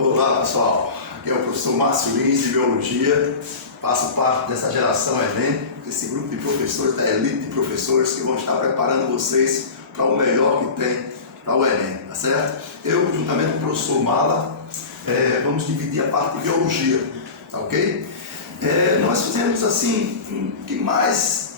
Olá pessoal, aqui é o professor Márcio Lins de Biologia, faço parte dessa geração Enem, desse grupo de professores, da elite de professores que vão estar preparando vocês para o melhor que tem para o Enem, tá certo? Eu, juntamente com o professor Mala, vamos dividir a parte de Biologia, tá ok? Nós fizemos assim, o que mais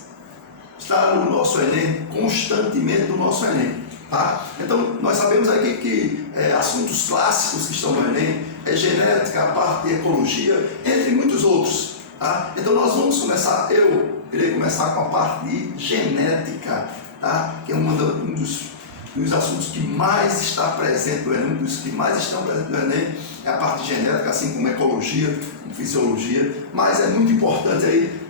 está no nosso Enem, constantemente no nosso Enem. Tá? Então, nós sabemos aqui que assuntos clássicos que estão no Enem é genética, a parte de ecologia, entre muitos outros. Tá? Então, nós vamos começar, eu irei começar com a parte de genética, tá? Que é um dos assuntos que mais está presente no Enem, um dos que mais estão presentes no Enem, é a parte de genética, assim como ecologia, como fisiologia, mas é muito importante aí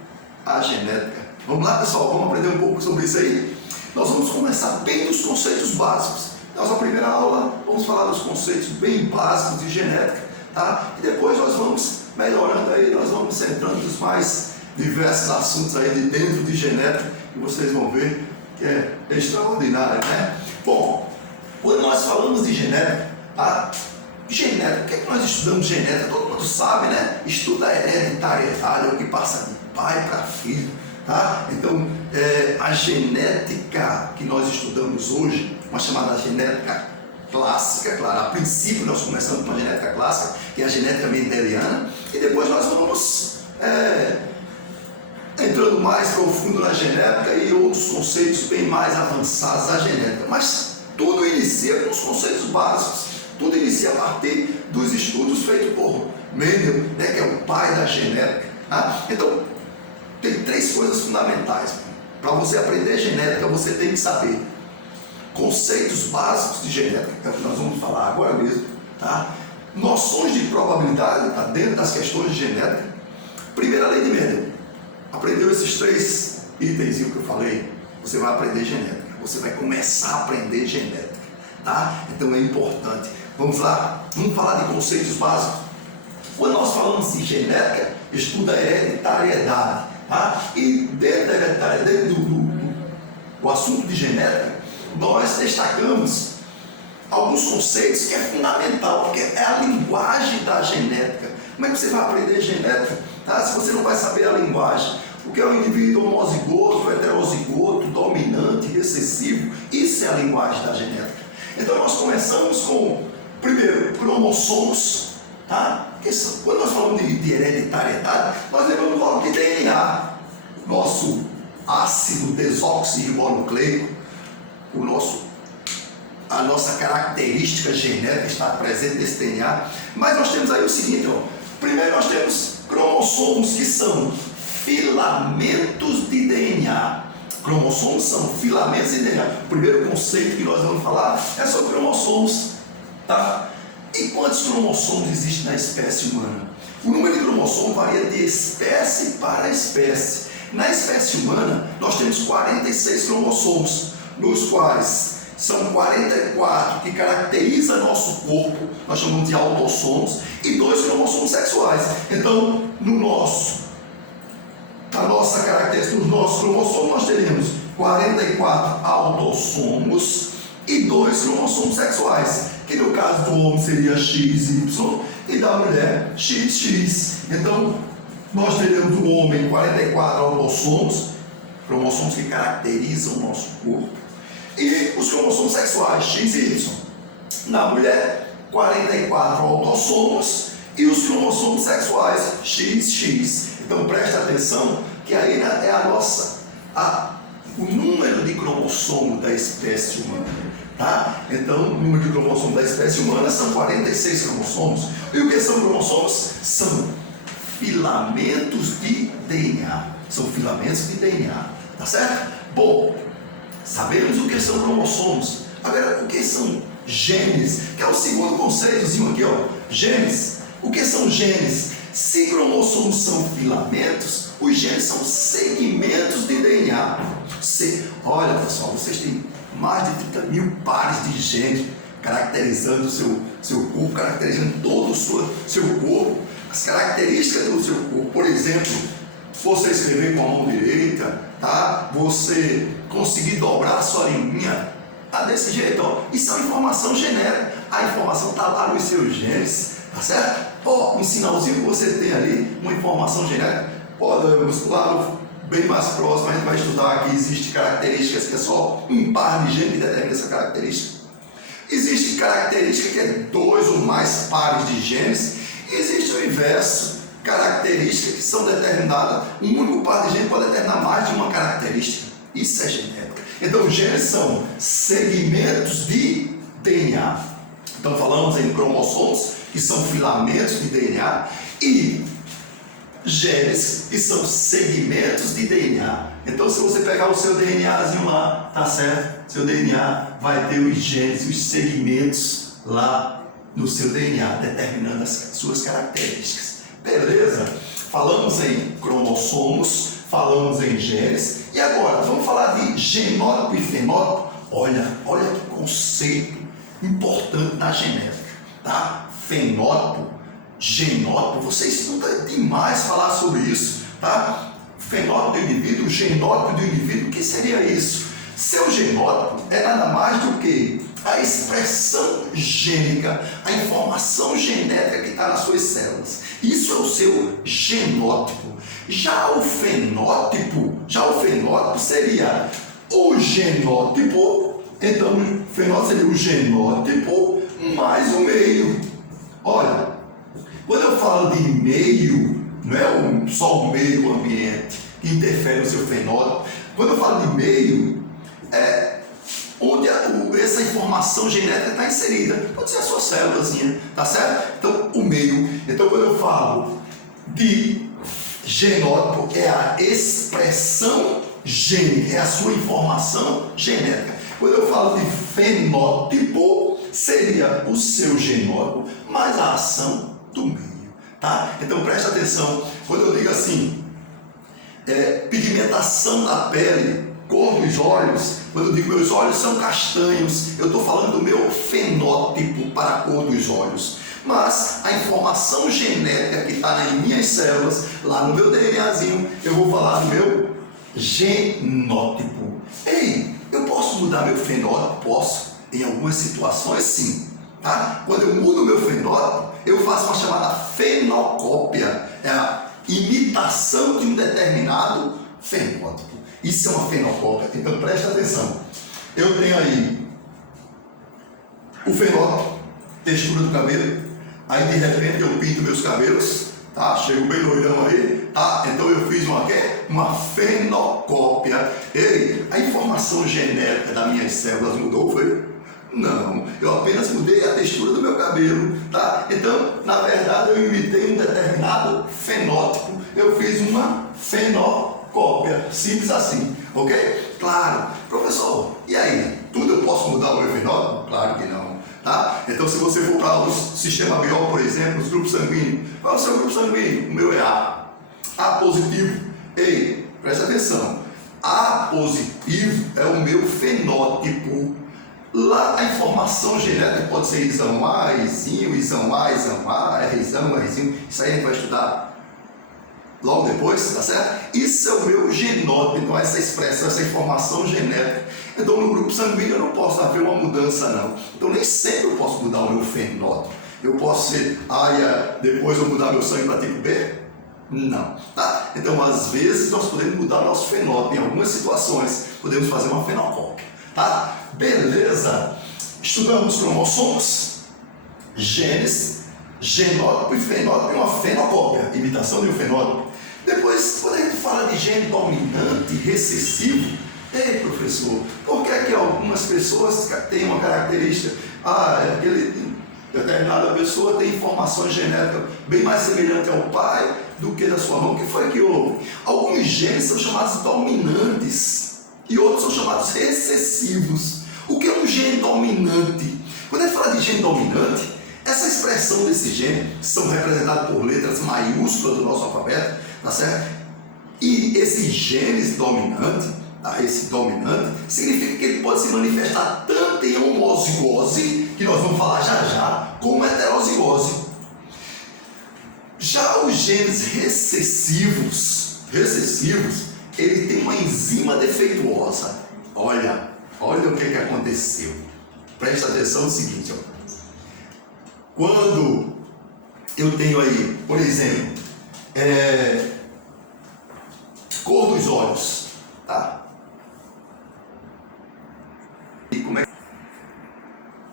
a genética. Vamos lá, pessoal, vamos aprender um pouco sobre isso aí? Nós vamos começar bem dos conceitos básicos. Nossa primeira aula, vamos falar dos conceitos bem básicos de genética, tá? E depois nós vamos melhorando aí, nós vamos entrando nos mais diversos assuntos aí de dentro de genética, que vocês vão ver que é extraordinário, né? Bom, quando nós falamos de genética, tá? Genética, o que é que nós estudamos genética? Todo mundo sabe, né? Estuda a hereditariedade, é o que passa de pai para filho. Tá? Então, a genética que nós estudamos hoje, uma chamada genética clássica, claro, a princípio nós começamos com a genética clássica, que é a genética mendeliana, e depois nós vamos entrando mais profundo na genética e outros conceitos bem mais avançados da genética. Mas tudo inicia com os conceitos básicos, tudo inicia a partir dos estudos feitos por Mendel, né, que é o pai da genética. Tá? Então, tem três coisas fundamentais. Para você aprender genética, você tem que saber conceitos básicos de genética, que é o que nós vamos falar agora mesmo, tá? Noções de probabilidade, tá dentro das questões de genética. Primeira lei de Mendel. Aprendeu esses três itens que eu falei, você vai aprender genética. Você vai começar a aprender genética, tá? Então é importante. Vamos lá? Vamos falar de conceitos básicos. Quando nós falamos de genética, estuda a hereditariedade. Tá? E dentro do assunto de genética, nós destacamos alguns conceitos que é fundamental, porque é a linguagem da genética. Como é que você vai aprender genética, tá? Se você não vai saber a linguagem? O que é o indivíduo homozigoto, heterozigoto, dominante, recessivo? Isso é a linguagem da genética. Então nós começamos com, primeiro, cromossomos. Tá? Quando nós falamos de hereditariedade, nós lembramos logo de DNA, nosso ácido desoxirribonucleico, a nossa característica genética está presente nesse DNA. Mas nós temos aí o seguinte, ó. Primeiro nós temos cromossomos, que são filamentos de DNA. Cromossomos são filamentos de DNA. O primeiro conceito que nós vamos falar é sobre cromossomos, tá? E quantos cromossomos existem na espécie humana? O número de cromossomos varia de espécie para espécie. Na espécie humana, nós temos 46 cromossomos, nos quais são 44 que caracterizam nosso corpo, nós chamamos de autossomos, e 2 cromossomos sexuais. Então, nos nossos cromossomos, nós teremos 44 autossomos e 2 cromossomos sexuais, que no caso do homem seria XY e da mulher XX. Então, nós teremos do homem 44 autossomos, cromossomos que caracterizam o nosso corpo, e os cromossomos sexuais X e Y. Na mulher, 44 autossomos e os cromossomos sexuais XX. Então, presta atenção que aí é o número de cromossomos da espécie humana. Tá? Então, o número de cromossomos da espécie humana são 46 cromossomos. E o que são cromossomos? São filamentos de DNA. São filamentos de DNA. Tá certo? Bom, sabemos o que são cromossomos. Agora, o que são genes? Que é o segundo conceitozinho aqui, ó. Genes. O que são genes? Se cromossomos são filamentos, os genes são segmentos de DNA. Olha, pessoal, vocês têm mais de 30 mil pares de genes caracterizando o seu corpo, caracterizando todo o seu corpo, as características do seu corpo. Por exemplo, você escrever com a mão direita, tá? Você conseguir dobrar a sua linha, tá desse jeito, ó. Isso é uma informação genérica. A informação está lá nos seus genes, tá certo? Ó, um sinalzinho que você tem ali, uma informação genética, podemos, claro, bem mais próximo, a gente vai estudar que existem características que é só um par de genes que determina essa característica. Existe característica que é 2 ou mais pares de genes, e existe o inverso, características que são determinadas, um único par de genes pode determinar mais de uma característica. Isso é genética. Então, genes são segmentos de DNA. Então, falamos em cromossomos, que são filamentos de DNA, e genes, que são segmentos de DNA. Então, se você pegar o seu DNAzinho lá, tá certo? Seu DNA vai ter os genes, os segmentos lá no seu DNA, determinando as suas características. Beleza? Falamos em cromossomos, falamos em genes, e agora vamos falar de genótipo e fenótipo. Olha que conceito importante na genética, tá? Fenótipo, genótipo, você estuda demais falar sobre isso, tá? Fenótipo do indivíduo, genótipo do indivíduo, o que seria isso? Seu genótipo é nada mais do que a expressão gênica, a informação genética que está nas suas células. Isso é o seu genótipo. Já o fenótipo seria o genótipo. Então, o fenótipo seria o genótipo mais o meio. Olha, quando eu falo de meio, não é só o meio ambiente que interfere no seu fenótipo. Quando eu falo de meio, é onde essa informação genética está inserida. Pode ser a sua célulazinha, tá certo? Então, o meio. Então, quando eu falo de genótipo, é a expressão gênica, é a sua informação genética. Quando eu falo de fenótipo, seria o seu genótipo mais a ação do meio, tá? Então, preste atenção. Quando eu digo assim, pigmentação da pele, cor dos olhos, quando eu digo meus olhos são castanhos, eu estou falando do meu fenótipo para a cor dos olhos. Mas a informação genética que está nas minhas células, lá no meu DNAzinho, eu vou falar do meu genótipo. Ei, eu posso mudar meu fenótipo? Posso. Em algumas situações, sim. Tá? Quando eu mudo o meu fenótipo, eu faço uma chamada fenocópia. É a imitação de um determinado fenótipo. Isso é uma fenocópia. Então presta atenção. Eu tenho aí o fenótipo, textura do cabelo. Aí de repente eu pinto meus cabelos, tá? Chego bem loirão aí, tá? Então eu fiz uma fenocópia. Ei, a informação genética das minhas células mudou, foi? Não, eu apenas mudei a textura do meu cabelo, tá? Então, na verdade, eu imitei um determinado fenótipo. Eu fiz uma fenocópia, simples assim, ok? Claro, professor, e aí? Tudo eu posso mudar o meu fenótipo? Claro que não, tá? Então, se você for para o sistema B.O., por exemplo, os grupos sanguíneos, qual é o seu grupo sanguíneo? O meu é A. A positivo. Ei, presta atenção. A positivo é o meu fenótipo. Lá a informação genética pode ser isão A, izinho, isão A, Rzinho. Isso aí a gente vai estudar logo depois, tá certo? Isso é o meu genótipo, então essa expressão, essa informação genética. Então no grupo sanguíneo eu não posso haver uma mudança não. Então nem sempre eu posso mudar o meu fenótipo. Eu posso ser A, depois eu mudar meu sangue para tipo B? Não, tá? Então às vezes nós podemos mudar o nosso fenótipo. Em algumas situações podemos fazer uma fenocópia, tá? Beleza? Estudamos cromossomos, genes, genótipo e fenótipo e uma fenocópia, imitação de um fenótipo. Depois, quando a gente fala de gene dominante, recessivo, ei professor, por que é que algumas pessoas têm uma característica? Determinada pessoa tem informações genéticas bem mais semelhantes ao pai do que da sua mãe. O que foi que houve? Alguns genes são chamados dominantes e outros são chamados recessivos. O que é um gene dominante? Quando a gente fala de gene dominante, essa expressão desse gene são representadas por letras maiúsculas do nosso alfabeto, tá certo? E esse gene dominante, tá? Esse dominante, significa que ele pode se manifestar tanto em homozigose, que nós vamos falar já, como heterozigose. Já os genes recessivos, ele tem uma enzima defeituosa. Olha o que aconteceu. Presta atenção no seguinte, ó. Quando eu tenho aí, por exemplo, cor dos olhos, tá? E como é que...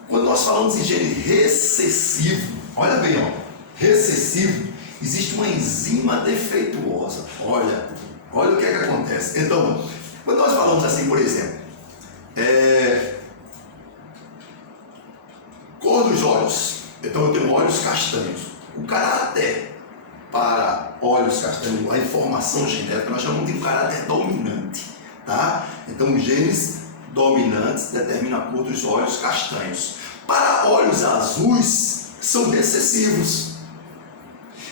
Quando nós falamos em gene recessivo, olha bem, ó, recessivo, existe uma enzima defeituosa. Olha o que é que acontece. Então, quando nós falamos assim, por exemplo, cor dos olhos, então eu tenho olhos castanhos. O caráter para olhos castanhos, a informação genética, nós chamamos de um caráter dominante, tá? Então, os genes dominantes determinam a cor dos olhos castanhos. Para olhos azuis, são recessivos.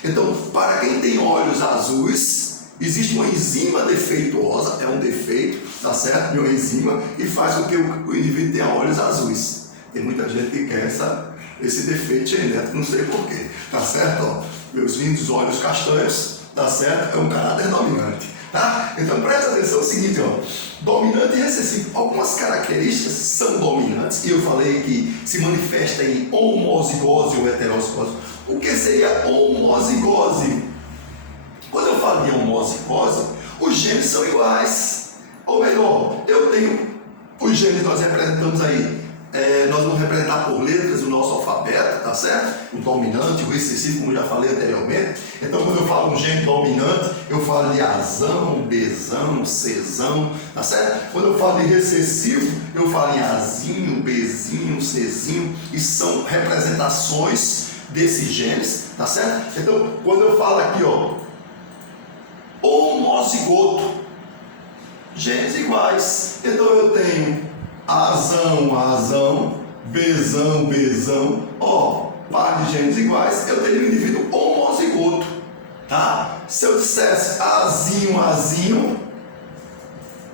Então, para quem tem olhos azuis, existe uma enzima defeituosa, é um defeito, tá certo? De uma enzima, e faz com que o indivíduo tenha olhos azuis. Tem muita gente que quer esse defeito genético, não sei porquê, tá certo? Ó, meus lindos olhos castanhos, tá certo? É um caráter dominante, tá? Então presta atenção, é o seguinte, ó, dominante e recessivo. Algumas características são dominantes, e eu falei que se manifesta em homozigose ou heterozigose. O que seria homozigose? Quando eu falo de homozigose, os genes são iguais. Ou melhor, eu tenho os genes, nós representamos aí, nós vamos representar por letras o nosso alfabeto, tá certo? O dominante, o recessivo, como eu já falei anteriormente. Então, quando eu falo um gene dominante, eu falo de Azão, Bzão, Czão, tá certo? Quando eu falo de recessivo, eu falo em Azinho, Bzinho, Czinho, e são representações desses genes, tá certo? Então, quando eu falo aqui, ó, homozigoto, genes iguais. Então, eu tenho Azão, Bzão, ó, par de genes iguais, eu teria um indivíduo homozigoto, tá? Se eu dissesse Azinho,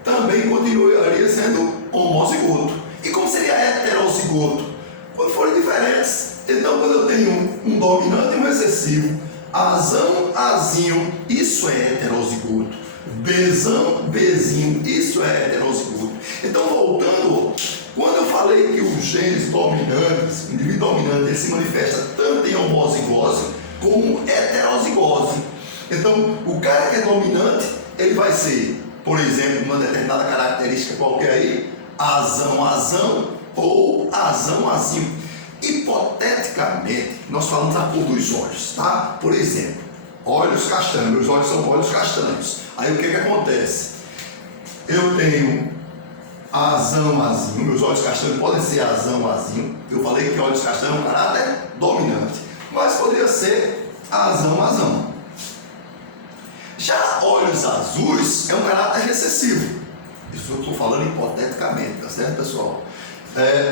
também continuaria sendo homozigoto. E como seria heterozigoto? Quando forem diferentes. Então, quando eu tenho um dominante e um recessivo, Azinho, isso é heterozigoto. Bzinho, isso é heterozigoto. Então, voltando, quando eu falei que os genes dominantes, o indivíduo dominante, ele se manifesta tanto em homozigose como heterozigose. Então, o cara que é dominante, ele vai ser, por exemplo, uma determinada característica qualquer aí, Azão ou Azinho. Hipoteticamente, nós falamos a cor dos olhos, tá? Por exemplo, olhos castanhos, meus olhos são olhos castanhos. Aí o que acontece? Eu tenho Azinho, meus olhos castanhos podem ser Azinho. Eu falei que olhos castanhos é um caráter dominante, mas poderia ser Azão. Já olhos azuis é um caráter recessivo. Isso eu estou falando hipoteticamente, tá certo, pessoal?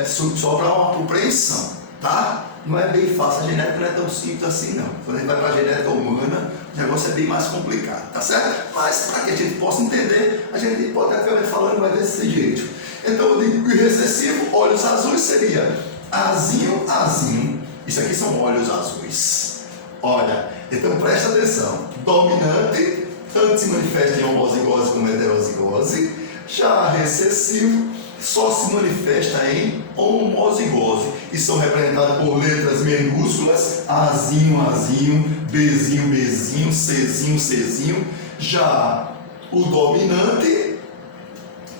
Só para uma compreensão, tá? Não é bem fácil, a genética não é tão simples assim, não. Quando a gente vai para a genética humana, o negócio é bem mais complicado, tá certo? Mas para que a gente possa entender, a gente hipoteticamente falando vai desse jeito. Então, eu digo que o recessivo, olhos azuis, seria Azinho. Isso aqui são olhos azuis. Olha, então presta atenção. Dominante, tanto se manifesta em homozigose como heterozigose. Já recessivo, só se manifesta em homozigose e são representados por letras minúsculas, Azinho, Bzinho, Czinho. Já o dominante,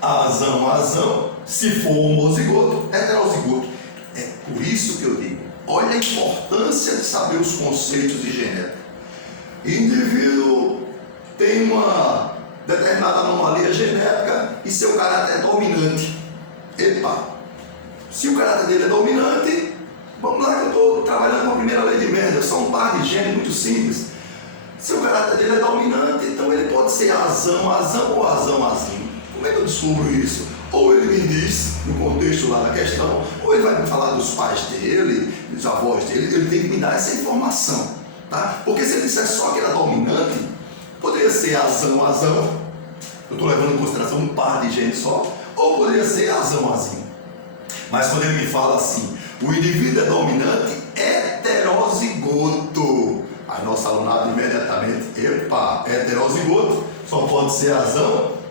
Azão, se for homozigoto, heterozigoto. É por isso que eu digo, olha a importância de saber os conceitos de genética. Indivíduo tem uma determinada anomalia genética e seu caráter é dominante. Epa, se o caráter dele é dominante, vamos lá que eu estou trabalhando com a primeira lei de Mendel, são um par de genes muito simples. Se o caráter dele é dominante, então ele pode ser Azão ou Azinho. Como é que eu descubro isso? Ou ele me diz, no contexto lá da questão, ou ele vai me falar dos pais dele, dos avós dele, ele tem que me dar essa informação, tá? Porque se ele disser só que era dominante, poderia ser Azão, eu estou levando em consideração um par de genes só, ou poderia ser Azinho. Mas quando ele me fala assim, o indivíduo é dominante heterozigoto, aí nosso alunado imediatamente, heterozigoto, só pode ser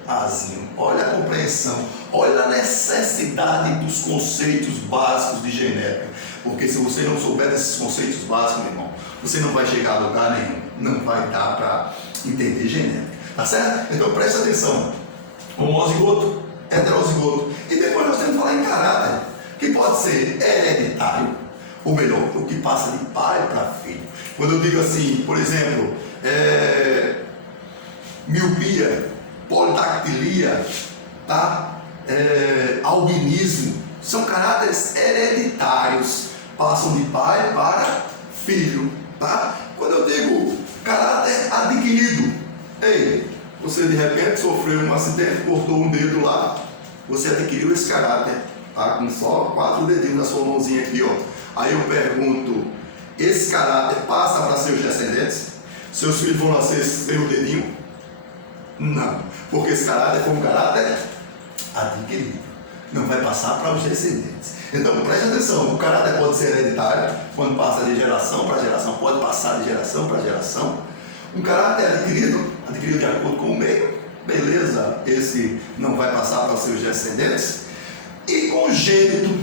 Azinho. Olha a compreensão, olha a necessidade dos conceitos básicos de genética. Porque se você não souber desses conceitos básicos, meu irmão, você não vai chegar a lugar nenhum. Não vai dar para entender genética. Tá certo? Então preste atenção. Homozigoto, heterozigoto. E depois nós temos que falar em caráter, que pode ser hereditário, ou melhor, o que passa de pai para filho. Quando eu digo assim, por exemplo, miopia, polidactilia, tá? Albinismo, são caráteres hereditários, passam de pai para filho, tá? Quando eu digo caráter adquirido, ei, você de repente sofreu um acidente, cortou um dedo lá, você adquiriu esse caráter, tá? Com só 4 dedinhos na sua mãozinha aqui, ó. Aí eu pergunto, esse caráter passa para seus descendentes? Seus filhos vão nascer sem o dedinho? Não, porque esse caráter foi um caráter adquirido, não vai passar para os descendentes. Então preste atenção, o caráter pode ser hereditário, quando passa de geração para geração, pode passar de geração para geração. Um caráter adquirido de acordo com o meio, beleza, esse não vai passar para os seus descendentes. E congênito,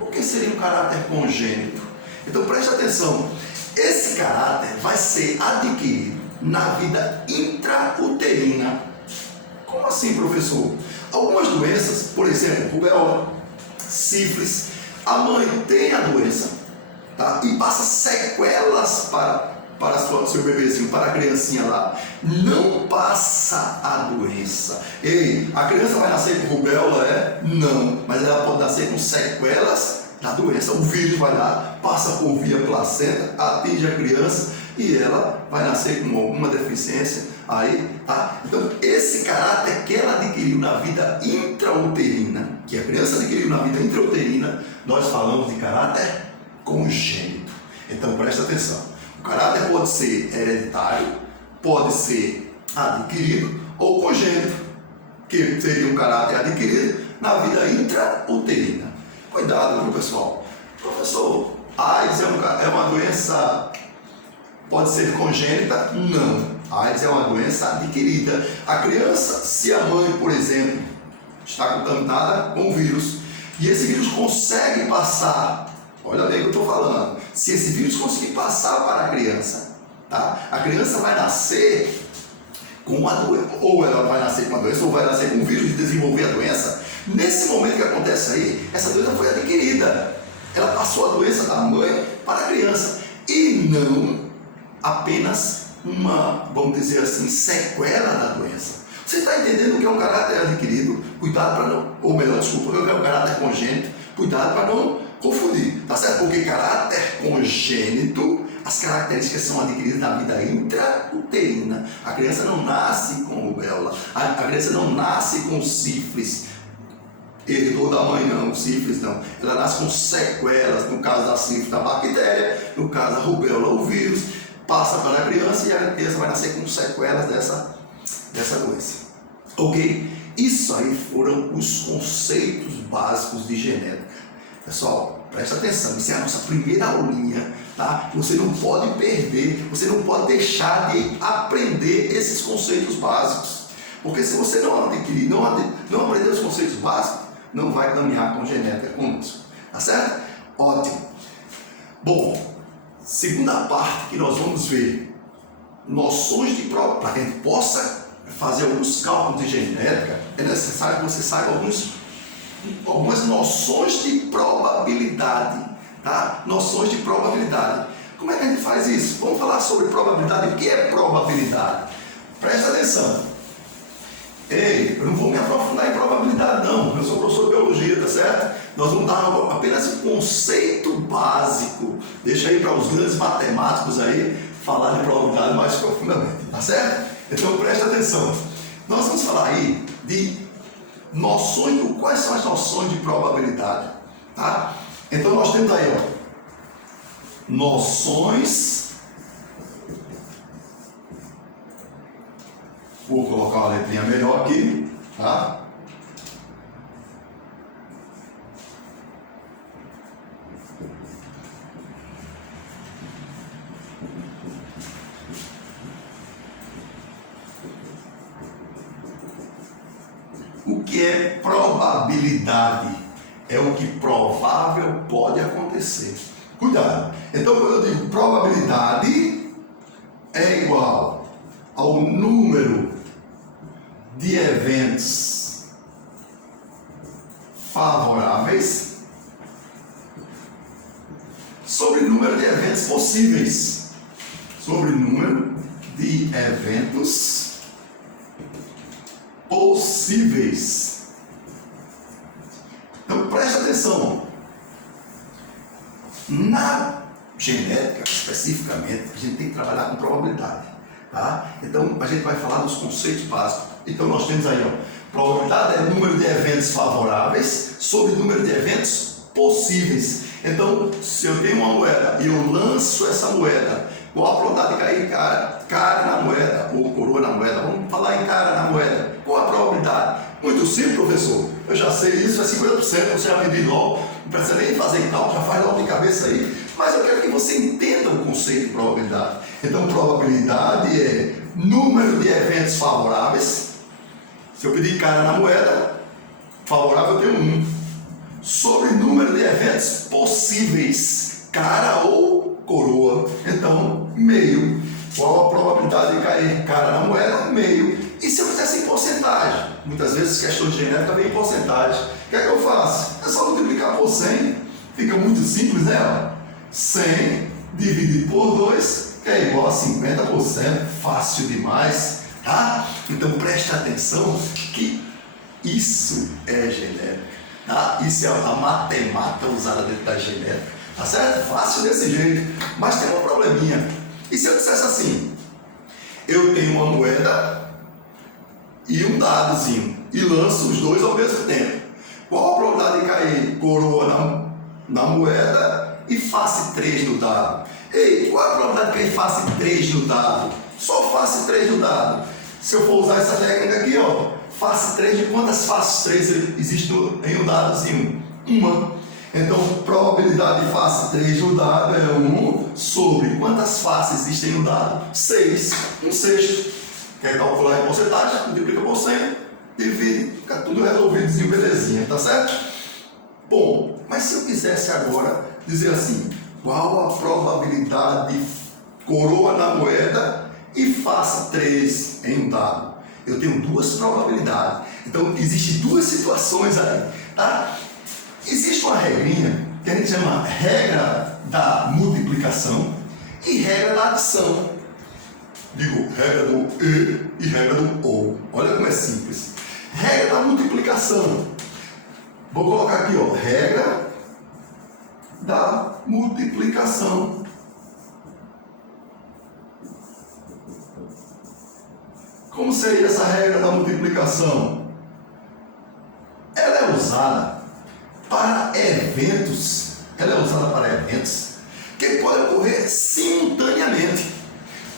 o que seria um caráter congênito? Então preste atenção, esse caráter vai ser adquirido na vida intrauterina. Como assim, professor? Algumas doenças, por exemplo, rubéola, sífilis, a mãe tem a doença, tá? E passa sequelas para seu bebezinho, para a criancinha lá. Não passa a doença. Ei, a criança vai nascer com rubéola? Não, mas ela pode nascer com sequelas da doença. O vírus vai lá, passa por via placenta, atinge a criança e ela vai nascer com alguma deficiência aí, tá? Então esse caráter que ela adquiriu na vida intrauterina, que a criança adquiriu na vida intrauterina, nós falamos de caráter congênito. Então presta atenção, o caráter pode ser hereditário, pode ser adquirido ou congênito, que seria um caráter adquirido na vida intrauterina. Cuidado, meu pessoal. Professor, AIDS é uma doença, pode ser congênita? Não. AIDS é uma doença adquirida. A criança, se a mãe, por exemplo, está contaminada com o vírus, e esse vírus consegue passar, olha bem o que eu estou falando, se esse vírus conseguir passar para a criança, tá? A criança vai nascer com a doença, ou ela vai nascer com a doença, ou vai nascer com o vírus de desenvolver a doença. Nesse momento que acontece aí, essa doença foi adquirida. Ela passou a doença da mãe para a criança. E não apenas uma, vamos dizer assim, sequela da doença. Você está entendendo o que é um caráter adquirido? Cuidado para não, ou melhor, desculpa, o que é um caráter congênito? Cuidado para não confundir, tá certo? Porque caráter congênito, as características são adquiridas na vida intrauterina. A criança não nasce com rubéola, a criança não nasce com sífilis, herdou da mãe não, sífilis não. Ela nasce com sequelas, no caso da sífilis da bactéria, no caso da rubéola o vírus, passa para a criança e a criança vai nascer com sequelas dessa doença. Ok? Isso aí foram os conceitos básicos de genética. Pessoal, presta atenção, isso é a nossa primeira aulinha, tá? Você não pode perder, você não pode deixar de aprender esses conceitos básicos. Porque se você não adquirir, não aprender os conceitos básicos, não vai caminhar com genética conosco. Tá certo? Ótimo. Bom, segunda parte que nós vamos ver, noções de prova, para que a gente possa fazer alguns cálculos de genética, é necessário que você saiba algumas noções de probabilidade, tá? Noções de probabilidade. Como é que a gente faz isso? Vamos falar sobre probabilidade. O que é probabilidade? Presta atenção. Ei, eu não vou me aprofundar em probabilidade não, eu sou professor de biologia, tá certo? Nós vamos dar apenas um conceito básico. Deixa aí para os grandes matemáticos aí falar de probabilidade mais profundamente, tá certo? Então presta atenção. Nós vamos falar aí de noções, quais são as noções de probabilidade, tá? Então nós temos aí, ó, noções. Vou colocar uma letrinha melhor aqui, tá? O que é probabilidade? é o que provável pode acontecer. Cuidado. Então, quando eu digo probabilidade é igual ao número de eventos favoráveis sobre o número de eventos possíveis. Sobre o número de eventos possíveis. Então preste atenção. Na genética, especificamente, a gente tem que trabalhar com probabilidade. Tá? Então a gente vai falar dos conceitos básicos. Então nós temos aí, probabilidade é o número de eventos favoráveis sobre o número de eventos possíveis. Então, se eu tenho uma moeda e eu lanço essa moeda, qual a probabilidade de cair cara na moeda ou coroa na moeda? Vamos falar em cara na moeda. Qual a probabilidade? Muito simples, professor. Eu já sei isso, é 50%, você já me logo, não precisa nem fazer tal, já faz logo de cabeça aí. Mas eu quero que você entenda o conceito de probabilidade. Então, probabilidade é número de eventos favoráveis. Se eu pedir cara na moeda, favorável eu tenho 1. Sobre número de eventos possíveis, cara ou coroa. Então, meio. Qual a probabilidade de cair cara na moeda? Meio. E se eu fizesse em porcentagem? Muitas vezes questão de genética vem em porcentagem. O que é que eu faço? É só multiplicar por 100. Fica muito simples, né? 100 dividido por 2, que é igual a 50%. Fácil demais, tá? Então preste atenção que isso é genética. Tá? Isso é a matemática usada dentro da genética, tá certo? Fácil desse jeito, mas tem um probleminha. E se eu dissesse assim, eu tenho uma moeda e um dadozinho e lanço os dois ao mesmo tempo, qual a probabilidade de cair coroa na moeda e face 3 no dado? Ei, qual a probabilidade de cair face 3 no dado? Só face 3 no dado. Se eu for usar essa técnica aqui, face 3, de quantas faces 3 existem em um dadozinho? Uma. Então, probabilidade de face 3 no dado é 1 sobre quantas faces existem no dado? 6. 1/6. Quer calcular em porcentagem? Multiplica por 100, divide, fica tudo resolvidozinho, belezinha, tá certo? Bom, mas se eu quisesse agora dizer assim, qual a probabilidade de coroa na moeda e face 3 em um dado? Eu tenho duas probabilidades. Então, existem duas situações aí, tá? Existe uma regrinha que a gente chama regra da multiplicação e regra da adição. Digo, regra do e regra do ou. Olha como é simples. Regra da multiplicação. Vou colocar aqui, regra da multiplicação. Como seria essa regra da multiplicação? Ela é usada para eventos. Que podem ocorrer simultaneamente.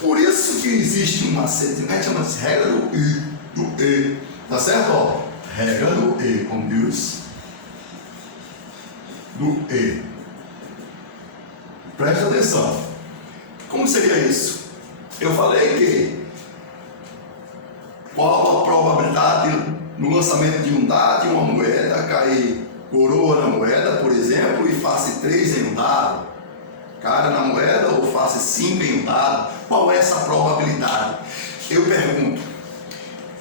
Por isso que existe uma gente chama de regra do E. Tá certo? Regra do E, como diz. Do E. Presta atenção. Como seria isso? Eu falei que qual a probabilidade no lançamento de um dado de uma moeda cair coroa na moeda, por exemplo, e face 3 em um dado, cara na moeda ou face 5 em um dado? Qual é essa probabilidade? Eu pergunto,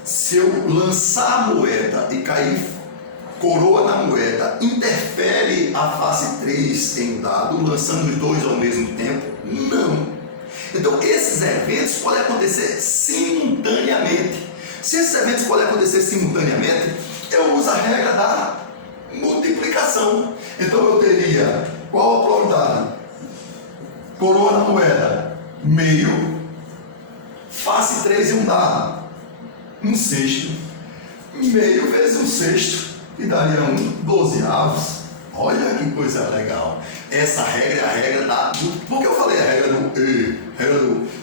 se eu lançar a moeda e cair coroa na moeda, interfere a face 3 em um dado, lançando os dois ao mesmo tempo? Não. Então esses eventos podem acontecer simultaneamente. Se esses eventos podem acontecer simultaneamente, eu uso a regra da multiplicação. Então eu teria, qual a probabilidade? Coroa na moeda, meio, face 3 em um dado, 1/6. Meio vezes 1/6, que daria 12avos. Olha que coisa legal. Essa regra é a regra da... Por que eu falei a regra do E?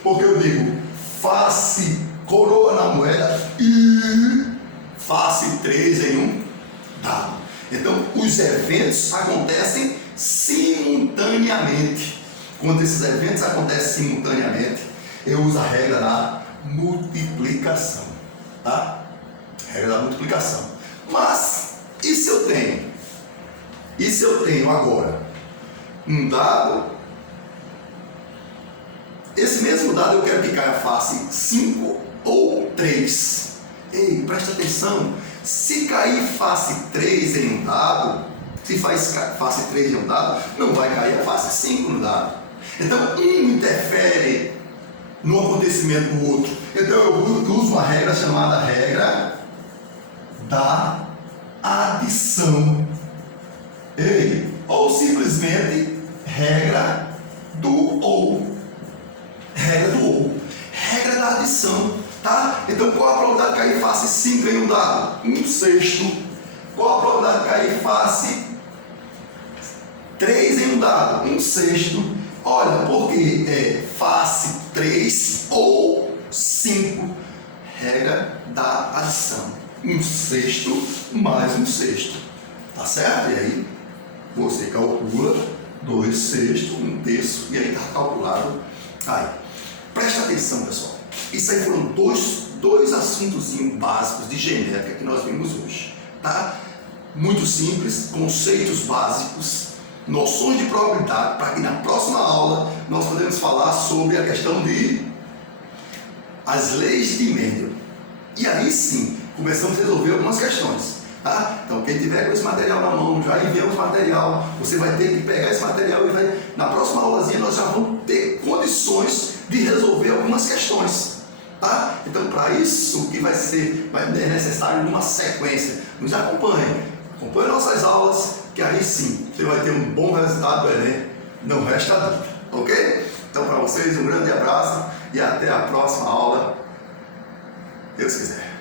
Porque eu digo face coroa na moeda e face 3 em um dado. Então, os eventos acontecem simultaneamente. Quando esses eventos acontecem simultaneamente, eu uso a regra da multiplicação. Tá? Regra da multiplicação. Mas, e se eu tenho E se eu tenho agora um dado, esse mesmo dado eu quero que caia face 5 ou 3. Ei, presta atenção, se cair face 3 em um dado, se faz face 3 em um dado, não vai cair a face 5 no dado. Então, um interfere no acontecimento do outro. Então, eu uso uma regra chamada regra da adição. Ei, ou simplesmente regra do ou. Regra do ou. Regra da adição. Tá? Então, qual a probabilidade de cair face 5 em um dado? 1/6. Qual a probabilidade de cair face 3 em um dado? 1/6. Olha, porque é face 3 ou 5. Regra da adição. 1/6 mais 1/6. Tá certo? E aí, você calcula 2/6, 1/3, e aí está calculado. Aí, presta atenção, pessoal. Isso aí foram dois assuntos básicos de genética que nós vimos hoje. Tá? Muito simples, conceitos básicos, noções de probabilidade, para que na próxima aula nós podemos falar sobre a questão de as leis de Mendel. E aí sim, começamos a resolver algumas questões. Tá? Então quem tiver com esse material na mão, já enviamos material, você vai ter que pegar esse material e na próxima aulazinha nós já vamos ter condições de resolver algumas questões. Tá? Então para isso que vai ser necessário uma sequência. Nos acompanhe nossas aulas, que aí sim você vai ter um bom resultado do Enem, não resta dúvida, ok? Então para vocês um grande abraço e até a próxima aula, Deus quiser.